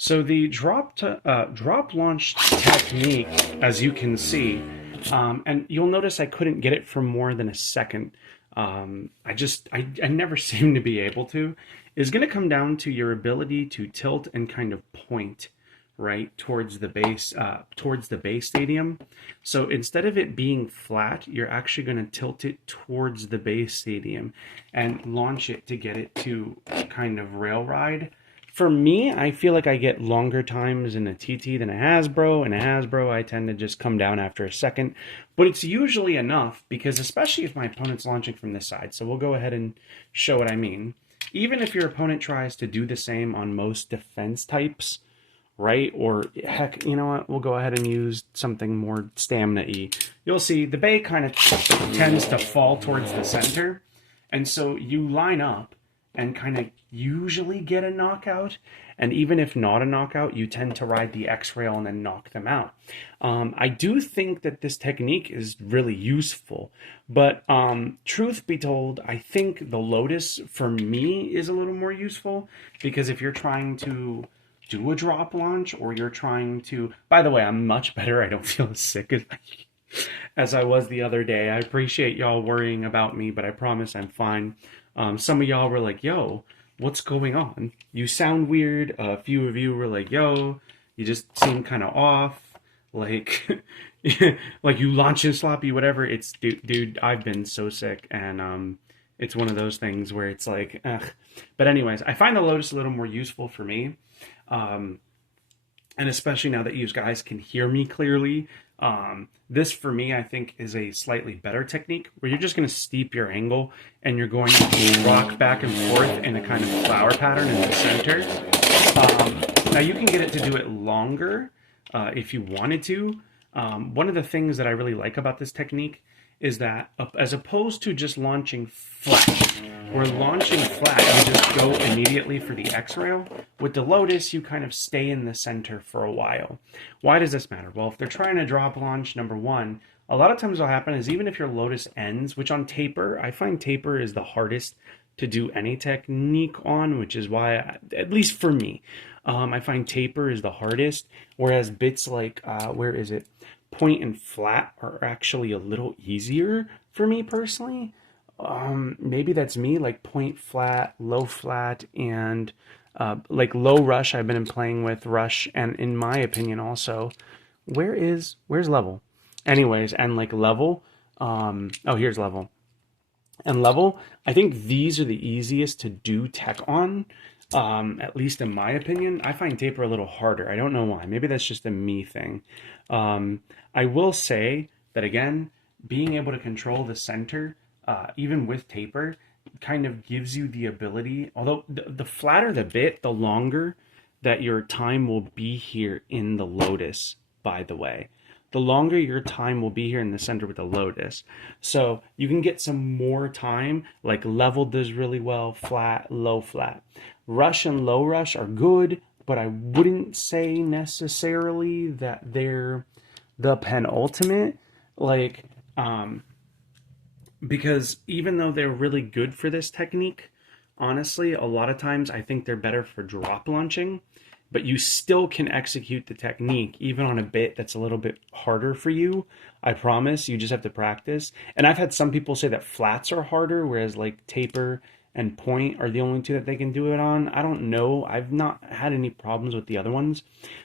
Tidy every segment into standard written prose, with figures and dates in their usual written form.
So the drop launch technique, as you can see, and you'll notice I couldn't get it for more than a second. I never seem to be able to. Is going to come down to your ability to tilt and kind of point right towards the base stadium. So instead of it being flat, you're actually going to tilt it towards the base stadium and launch it to get it to kind of rail ride. For me, I feel like I get longer times in a TT than a Hasbro. In a Hasbro, I tend to just come down after a second, but it's usually enough because, especially if my opponent's launching from this side, so we'll go ahead and show what I mean. Even if your opponent tries to do the same on most defense types, right? Or heck, you know what? We'll go ahead and use something more stamina-y. You'll see the bay kind of tends to fall towards the center, and so you line up and kind of usually get a knockout. And even if not a knockout, you tend to ride the X rail and then knock them out. I do think that this technique is really useful, but truth be told, I think the Lotus for me is a little more useful because if you're trying to do a drop launch or you're trying to, by the way, I'm much better. I don't feel as sick as I was the other day. I appreciate y'all worrying about me, but I promise I'm fine. Some of y'all were like, yo, what's going on? You sound weird. A few of you were like, yo, you just seem kind of off. Like, like you launching sloppy, whatever. It's, dude, I've been so sick. And it's one of those things where it's like, ugh. But anyways, I find the Lotus a little more useful for me. And especially now that you guys can hear me clearly, this for me, I think, is a slightly better technique where you're just going to steep your angle and you're going to rock back and forth in a kind of flower pattern in the center. Now you can get it to do it longer if you wanted to. One of the things that I really like about this technique is that as opposed to just launching flat, or launching flat, you just go immediately for the X rail. With the Lotus, you kind of stay in the center for a while. Why does this matter? Well, if they're trying to drop launch, number one, a lot of times what'll happen is even if your Lotus ends, which on taper, I find taper is the hardest to do any technique on, which is why, at least for me, I find taper is the hardest, whereas bits like, where is it? Point and flat are actually a little easier for me personally. Maybe that's me, like point flat, low flat, and like low rush. I've been playing with rush, and in my opinion, also, where's level? Anyways, and like level. Oh, here's level and level. I think these are the easiest to do tech on. At least in my opinion, I find taper a little harder. I don't know why. Maybe that's just a me thing. I will say that again, being able to control the center, even with taper, kind of gives you the ability, although the flatter the bit, the longer that your time will be here in the Lotus, by the way. The longer your time will be here in the center with the Lotus. So you can get some more time, like level does really well, flat, low, flat. Rush and low rush are good, but I wouldn't say necessarily that they're the penultimate. Like, because even though they're really good for this technique, honestly, a lot of times I think they're better for drop launching, but you still can execute the technique even on a bit that's a little bit harder for you. I promise, you just have to practice. And I've had some people say that flats are harder, whereas like taper and point are the only two that they can do it on. I don't know. I've not had any problems with the other ones.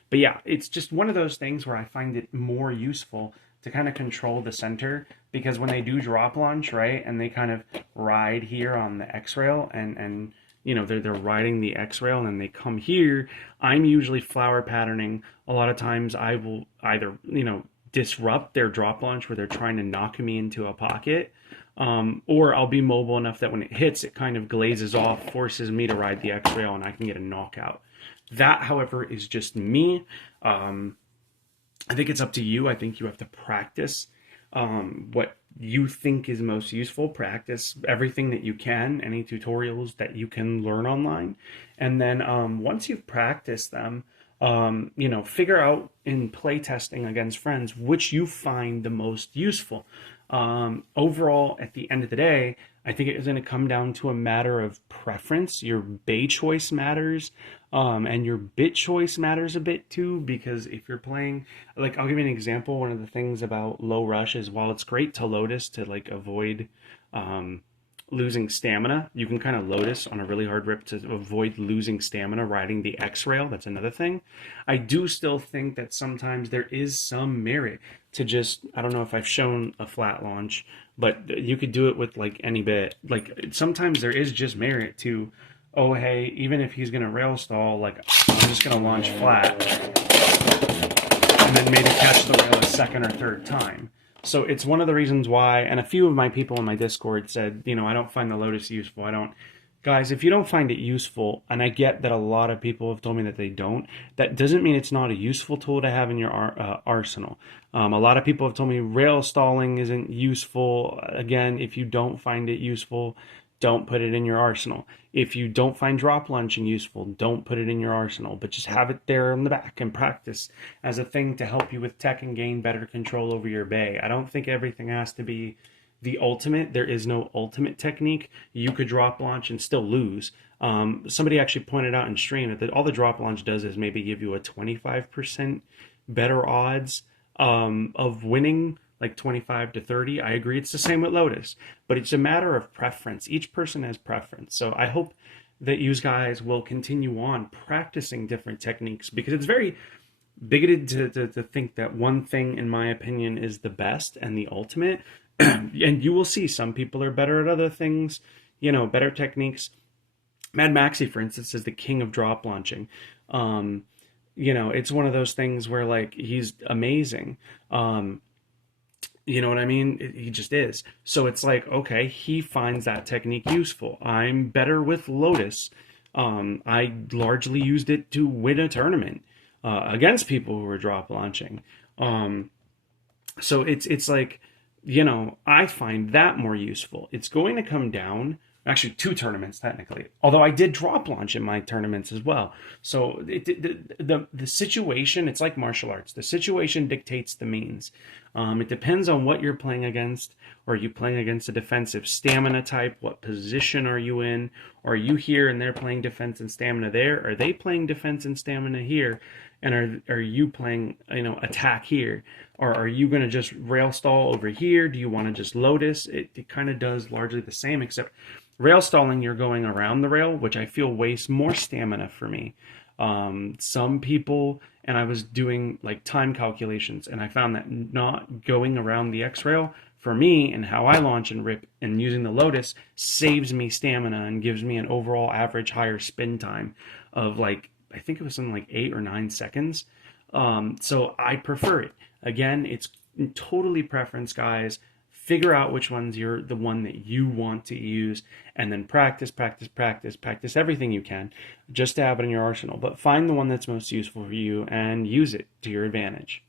But yeah, it's just one of those things where I find it more useful to kind of control the center, because when they do drop launch, right, and they kind of ride here on the X rail and you know, they're riding the X rail and then they come here, I'm usually flower patterning. A lot of times I will either, you know, disrupt their drop launch where they're trying to knock me into a pocket, or I'll be mobile enough that when it hits, it kind of glazes off, forces me to ride the X rail, and I can get a knockout. That, however, is just me. I think it's up to you. I think you have to practice what you think is most useful. Practice everything that you can, any tutorials that you can learn online. And then once you've practiced them, you know, figure out in play testing against friends which you find the most useful. Overall, at the end of the day, I think it is going to come down to a matter of preference. Your bay choice matters. And your bit choice matters a bit too, because if you're playing, like, I'll give you an example. One of the things about low rush is while it's great to Lotus to like avoid um, losing stamina, you can kind of Lotus on a really hard rip to avoid losing stamina riding the X rail. That's another thing. I do still think that sometimes there is some merit to just, I don't know if I've shown a flat launch, but you could do it with like any bit. Like sometimes there is just merit to, oh hey, even if he's gonna rail stall, like I'm just gonna launch flat and then maybe catch the rail a second or third time. So it's one of the reasons why, and a few of my people in my Discord said, you know, I don't find the Lotus useful. I don't. Guys, if you don't find it useful, and I get that a lot of people have told me that they don't, that doesn't mean it's not a useful tool to have in your arsenal. A lot of people have told me rail stalling isn't useful. Again, if you don't find it useful, don't put it in your arsenal. If you don't find drop launching useful, don't put it in your arsenal, but just have it there in the back and practice as a thing to help you with tech and gain better control over your bay. I don't think everything has to be the ultimate. There is no ultimate technique. You could drop launch and still lose. Somebody actually pointed out in stream that all the drop launch does is maybe give you a 25% better odds of winning, like 25 to 30. I agree. It's the same with Lotus, but it's a matter of preference. Each person has preference. So I hope that you guys will continue on practicing different techniques, because it's very bigoted to think that one thing, in my opinion, is the best and the ultimate. And you will see some people are better at other things, you know, better techniques. Mad Maxi, for instance, is the king of drop launching. You know, it's one of those things where like he's amazing. You know what I mean? He just is. So it's like, okay, he finds that technique useful. I'm better with Lotus. I largely used it to win a tournament against people who were drop launching. So it's like, you know, I find that more useful. It's going to come down, actually two tournaments technically, although I did drop launch in my tournaments as well. So the situation, it's like martial arts. The situation dictates the means. It depends on what you're playing against. Are you playing against a defensive stamina type? What position are you in? Are you here and they're playing defense and stamina there? Are they playing defense and stamina here? And are you playing, you know, attack here? Or are you going to just rail stall over here? Do you want to just Lotus? It kind of does largely the same, except rail stalling, you're going around the rail, which I feel wastes more stamina for me. Some people, and I was doing like time calculations, and I found that not going around the X rail for me and how I launch and rip and using the Lotus saves me stamina and gives me an overall average higher spin time of like, I think it was something like 8 or 9 seconds. So I prefer it. Again, it's totally preference, guys. Figure out which one's the one that you want to use, and then practice everything you can just to have it in your arsenal. But find the one that's most useful for you and use it to your advantage.